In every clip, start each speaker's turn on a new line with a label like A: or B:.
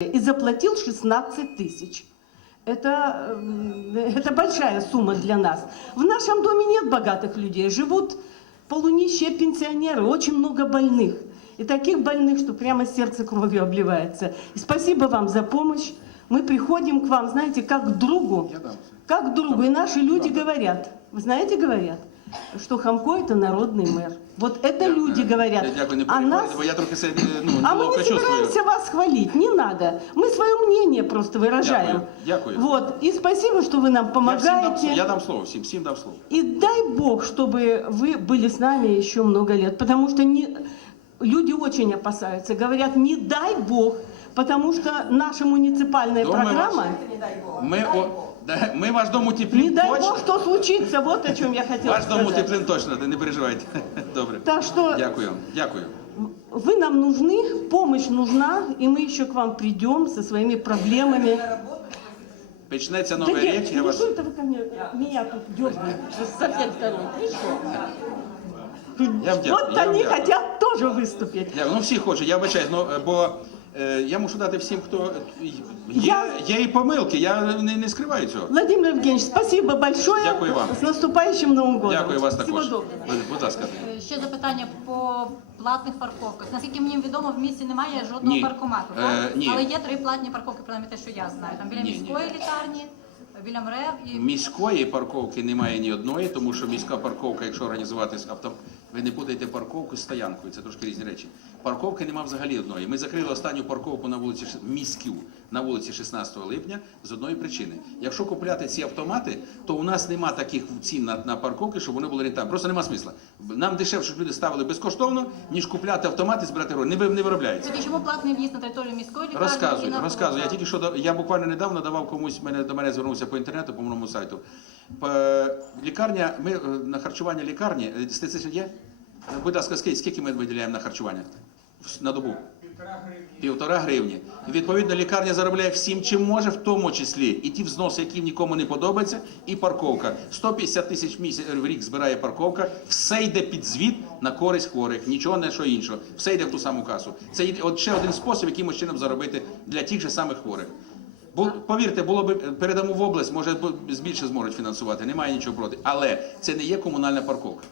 A: и заплатил 16 тысяч. Это, м, это большая сумма для нас. В нашем доме нет богатых людей, живут полунищие пенсионеры, очень много больных. И таких больных, что прямо сердце кровью обливается. И спасибо вам за помощь. Мы приходим к вам, знаете, как к другу. Как к другу. И наши люди говорят, вы знаете, говорят, что Хамко это народный мэр. Вот это люди говорят.
B: Я дякую, не
A: А нас
B: перебивайте, бо я трохи себе ну,
A: а мы
B: неловко
A: не
B: чувствую.
A: собираемся вас хвалить, не надо. Мы свое мнение просто выражаем.
B: Дякую, дякую.
A: Вот. И спасибо, что вы нам
B: Я, всім дам,
A: помогаете.
B: я дам слово, всім, всім дам слово.
A: И дай Бог, чтобы вы были с нами еще много лет. Потому что не, люди очень опасаются. Говорят, не дай Бог, потому что наша муниципальная
B: Думаю,
A: программа...
B: Ми, о, да, ми ваш дом утеплим
A: Не дай. Бог, что случится. Вот о чем я хотела
B: Ваш дом
A: сказать.
B: утеплим точно, не переживайте. Добре.
A: Так что
B: Дякую, дякую.
A: вы нам нужны, помощь нужна, и мы еще к вам придем со своими проблемами.
B: Почнеться
A: Да
B: новий
A: нет,
B: рік, я
A: ну
B: вас...
A: что это вы ко мне, меня тут дергаете со всех сторон?
B: Я
A: Вот
B: я
A: они
B: дякую.
A: хотят тоже выступить.
B: Дякую. Ну всі хочуть, я вибачаюсь, ну, е, бо я мушу дати всім, хто... Є,
A: Я-
B: є і помилки, я не, не скриваю цього.
A: Владимир Евгеньевич, спасибо большое.
B: Дякую вам.
A: С наступающим Новым годом.
B: Дякую вас
A: Всего
B: також.
A: доброго.
B: Будь ласка.
C: Е, Ще запитання по платних парковках. Наскільки мені відомо, в місті немає жодного
B: Ні.
C: паркомату,
B: Е, ні.
C: але є три платні парковки, принаймні те, що я знаю. Там біля
B: Ні, ні.
C: міської лікарні, біля МРЕВ і
B: Міської парковки немає ні одної, тому що міська парковка, якщо організувати авто, ви не путаєте парковку з стоянкою, це трошки різні речі. Парковки нема взагалі одної. Ми закрили останню парковку на вулиці міську на вулиці 16 липня з одної причини. Якщо купляти ці автомати, то у нас нема таких цін на, на парковки, щоб вони були рентабельні. Просто нема смисла. Нам дешевше, щоб люди ставили безкоштовно, ніж купляти автомати збирати гроші. Не, ви- не виробляється.
C: тоді чому платний в'їзд на територію міської лікарні? і
B: Розказую,
C: на
B: розказую. Я тільки що до- я буквально недавно давав комусь мене до мене звернувся по інтернету, по моєму сайту. П- Лікарня, ми е, на харчування лікарні е, статистично є? Е, Будь ласка, скільки, скільки ми виділяємо на харчування на добу? Півтора гривні. Відповідно, лікарня заробляє всім, чим може, в тому числі і ті взноси, які нікому не подобаються, і парковка. 150 тисяч в місяць в рік збирає парковка, все йде під звіт на користь хворих, нічого не що іншого. Все йде в ту саму касу. Це йде- от ще один спосіб, якимось чином заробити для тих же самих хворих. Бо повірте, було б передамо в область, може більше зможуть фінансувати, немає нічого проти. Але це не є комунальна парковка.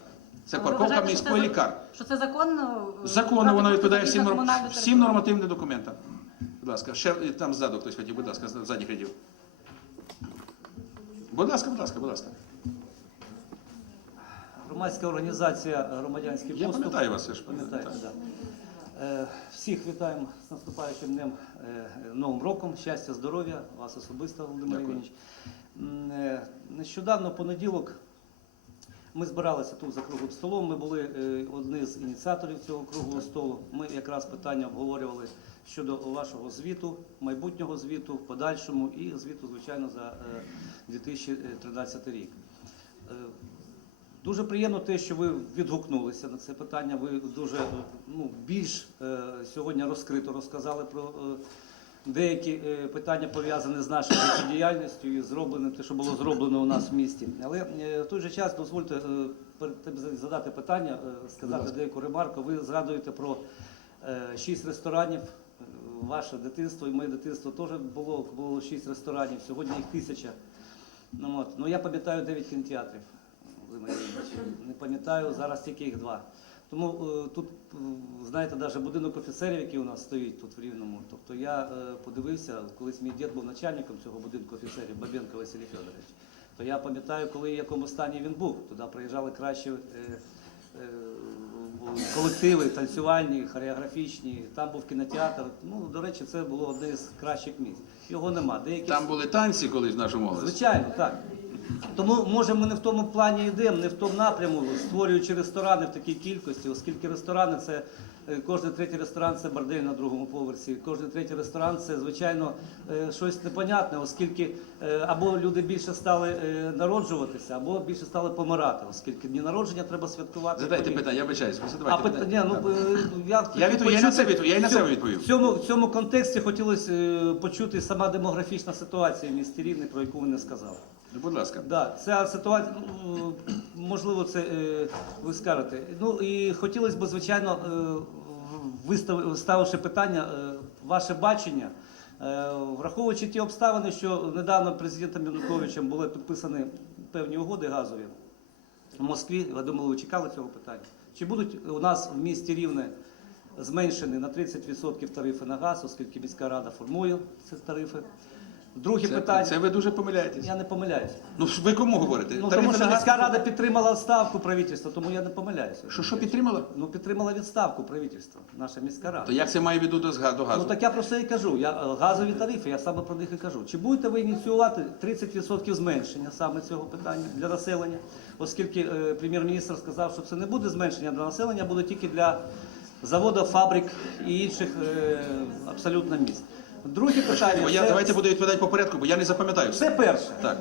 B: Це парковка міської лікарні.
C: Що це законно?
B: Законно воно відповідає всім, норм- всім нормативним документам. Будь ласка, ще е, там ззаду хтось хотів, будь ласка, з задніх рядів. Будь ласка, будь ласка, будь ласка.
D: Громадська організація громадянський
B: Я
D: поступ.
B: пам'ятаю вас, я ж
D: Пам'ятаєте,
B: пам'ятаю.
D: да. Е, Всіх вітаємо з наступаючим днем е, Новим роком. Щастя, здоров'я, вас особисто, Володимир. Е, Нещодавно, понеділок, ми збиралися тут за круглим столом. Ми були е, одні з ініціаторів цього круглого столу. Ми якраз питання обговорювали щодо вашого звіту, майбутнього звіту, в подальшому і звіту, звичайно, за е, 2013 рік. Е, Дуже приємно те, що ви відгукнулися на це питання. Ви дуже ну, більш е, сьогодні розкрито розказали про е, деякі е, питання пов'язані з нашою життєдіяльністю і зробленим, те, що було зроблено у нас в місті. Але е, в той же час дозвольте е, перед тим задати питання, сказати деяку ремарку. Ви згадуєте про шість ресторанів. Ваше дитинство і моє дитинство теж було, було шість ресторанів. Сьогодні їх тисяча. Ну, от. ну я пам'ятаю 9 кінотеатрів. Не пам'ятаю, зараз тільки їх два. Тому е, тут, е, знаєте, навіть будинок офіцерів, який у нас стоїть тут в Рівному. Тобто я е, подивився, колись мій дід був начальником цього будинку офіцерів, Бабенко Василій Федорович. То я пам'ятаю, коли в якому стані він був. Туди приїжджали кращі колективи, танцювальні, хореографічні. Там був кінотеатр. Ну, до речі, це було одне з кращих місць. Його нема. Деякі
B: Там були танці колись в нашому голосі.
D: Звичайно, так. Тому може ми не в тому плані йдемо, не в тому напряму, створюючи ресторани в такій кількості, оскільки ресторани це е, кожен третій ресторан це бордель на другому поверсі, кожен третій ресторан це звичайно е, щось непонятне, оскільки е, або люди більше стали народжуватися, або більше стали помирати, оскільки дні народження треба святкувати.
B: Задайте питання, я вибачаюсь.
D: А питання, ну я,
B: Я відповів, я на це відповів, я і на
D: в
B: це
D: цьому-
B: відповів.
D: В цьому, в цьому контексті хотілося почути сама демографічна ситуація в місті Рівне, про яку ви не сказали.
B: Будь ласка.
D: Да, ця ситуація, ну, можливо, це е, ви скажете. Ну і хотілося б, звичайно, е, вистав, ставивши питання, е, ваше бачення Враховуючи ті обставини, що недавно президентом Януковичем були підписані певні угоди газові в Москві, я думаю, ви чекали цього питання. Чи будуть у нас в місті Рівне зменшені на 30% тарифи на газ, оскільки міська рада формує ці тарифи? Друге
B: Це,
D: питання.
B: це ви дуже помиляєтесь.
D: Я не помиляюся.
B: Ну ви кому говорите?
D: Ну,
B: Тарифи
D: тому що
B: на газ-
D: міська рада підтримала ставку правительства, тому я не помиляюся.
B: Що, що підтримала?
D: Ну, підтримала відставку правительства, наша міська рада.
B: То як це має віду до зга- до газу?
D: Ну так я про це і кажу. Я е, газові тарифи, я саме про них і кажу. Чи будете ви ініціювати 30% зменшення саме цього питання для населення, оскільки е, прем'єр-міністр сказав, що це не буде зменшення для населення, буде тільки для заводів, фабрик і інших е, абсолютно місць. Друге питання.
B: Бо я
D: це-
B: давайте буду відповідати по порядку, бо я не запам'ятаю все.
D: Це перше.
B: Так.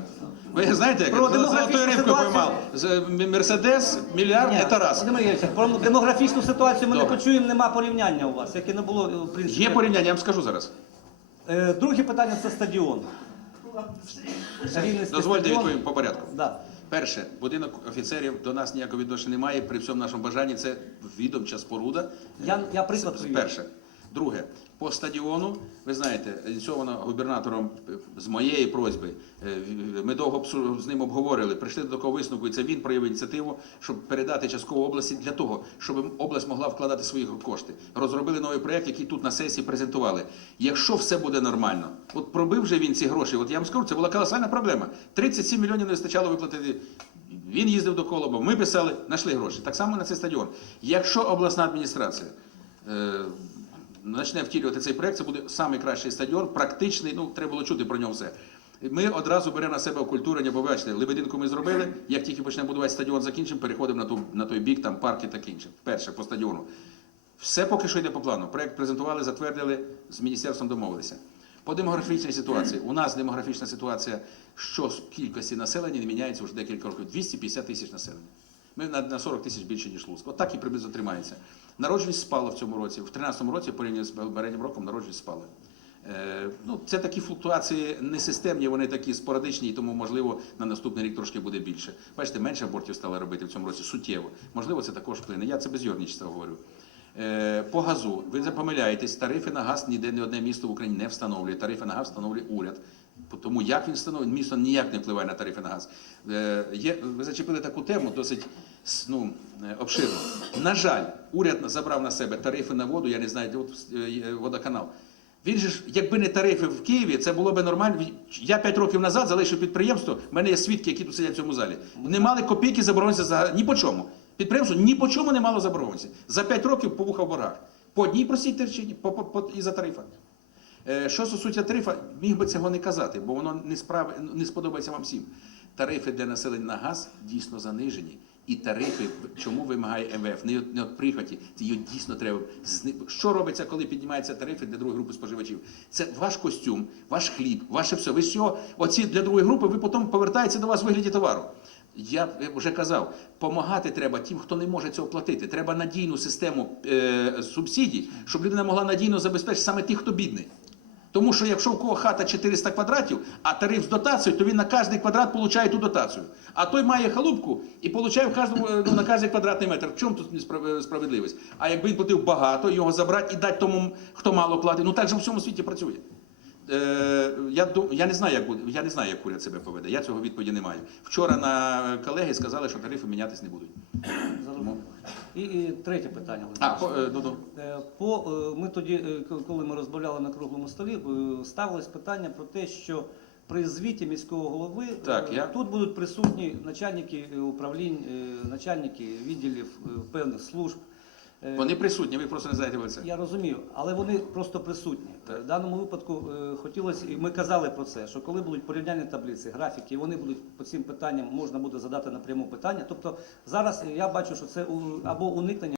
B: Ви знаєте, як
D: Про
B: золотою
D: демографічну
B: рибку
D: ситуацію-
B: поймав. З- м- Мерседес, мільярд,
D: Ні,
B: це раз.
D: Володимир про демографічну ситуацію ми
B: Добре.
D: не почуємо, нема порівняння у вас, як і не було е, в принципі.
B: Є порівняння, я вам скажу зараз.
D: Е, Друге питання це стадіон. Рівненський
B: Дозвольте
D: стадіон.
B: відповім по порядку.
D: Да.
B: Перше, будинок офіцерів до нас ніякого відношення немає. При всьому нашому бажанні це відомча споруда.
D: Я, я приклад привів.
B: Перше. Друге, по стадіону, ви знаєте, ініційовано губернатором з моєї просьби. е, Ми довго з ним обговорили, прийшли до такого висновку, і це він проявив ініціативу, щоб передати частково області для того, щоб область могла вкладати свої кошти. Розробили новий проєкт, який тут на сесії презентували. Якщо все буде нормально, от пробив же він ці гроші, от я вам скажу, це була колосальна проблема. 37 мільйонів не вистачало виплатити. Він їздив до Колоба, ми писали, знайшли гроші. Так само на цей стадіон. Якщо обласна адміністрація е, почне втілювати цей проект, це буде найкращий стадіон, практичний, ну треба було чути про нього все. Ми одразу беремо на себе окультурення, бо бачите, Лебединку ми зробили. Як тільки почнемо будувати стадіон, закінчимо, переходимо на, ту, на той бік, там парки та інше. Перше по стадіону. Все поки що йде по плану. Проект презентували, затвердили, з міністерством домовилися. По демографічній ситуації. У нас демографічна ситуація, що з кількості населення не міняється вже декілька років. 250 тисяч населення. Ми на, на 40 тисяч більше, ніж Луцьк. От так і приблизно тримається. Народжуваність спала в цьому році. В 13-му році, порівняно з попереднім роком, народжуваність спала. Е, ну, це такі флуктуації несистемні, вони такі спорадичні, тому, можливо, на наступний рік трошки буде більше. Бачите, менше абортів стали робити в цьому році суттєво. Можливо, це також вплине. Я це без йорничества говорю. Е, по газу, ви запомиляєтесь, тарифи на газ ніде не одне місто в Україні не встановлює. Тарифи на газ встановлює уряд. Тому як він встановлює, місто ніяк не впливає на тарифи на газ. Е, є, ви зачепили таку тему досить ну, е, обширну. На жаль, уряд забрав на себе тарифи на воду, я не знаю, де от, е, водоканал. Він же ж, якби не тарифи в Києві, це було б нормально. Я 5 років назад залишив підприємство. в мене є свідки, які тут сидять в цьому залі. Не мали копійки заборонності за ні по чому. Підприємство ні по чому не мало заборонності. За 5 років повуха в. По одній простій причині, по, по, по, і за тарифа. Е, Що стосується тарифа, міг би цього не казати, бо воно не, справ... не сподобається вам всім. Тарифи для населення на газ дійсно занижені. І тарифи, чому вимагає МВФ, не, от- не от прихоті, його дійсно треба. Що робиться, коли піднімаються тарифи для другої групи споживачів? Це ваш костюм, ваш хліб, ваше все. Ви все, оці для другої групи, ви потім повертаєте до вас в вигляді товару. Я вже казав, допомагати треба тим, хто не може цього платити. Треба надійну систему е, субсидій, щоб людина могла надійно забезпечити саме тих, хто бідний. Тому що якщо в кого хата 400 квадратів, а тариф з дотацією, то він на кожний квадрат получає ту дотацію. А той має халупку і кожному, е, ну, на кожний квадратний метр. В чому тут справедливість? А якби він платив багато, його забрати і дати тому, хто мало платить, ну так же в всьому світі працює. Е, я, я, не знаю, як, буде- я не знаю, як уряд себе поведе. Я цього відповіді не маю. Вчора на колеги сказали, що тарифи мінятись не будуть.
D: І, і третє питання.
B: А, по, е, ну, ну.
D: Е, По, е, ми тоді, коли ми розмовляли на круглому столі, ставилось питання про те, що при звіті міського голови
B: Так, я-
D: тут будуть присутні начальники управлінь, начальники відділів певних служб. Е,
B: Вони присутні, ви просто не знаєте про це.
D: Я розумію, але вони просто присутні.
B: Так.
D: В даному випадку е, хотілося, і ми казали про це, що коли будуть порівняльні таблиці, графіки, і вони будуть по цим питанням можна буде задати напряму питання. Тобто зараз я бачу, що це у- або уникнення.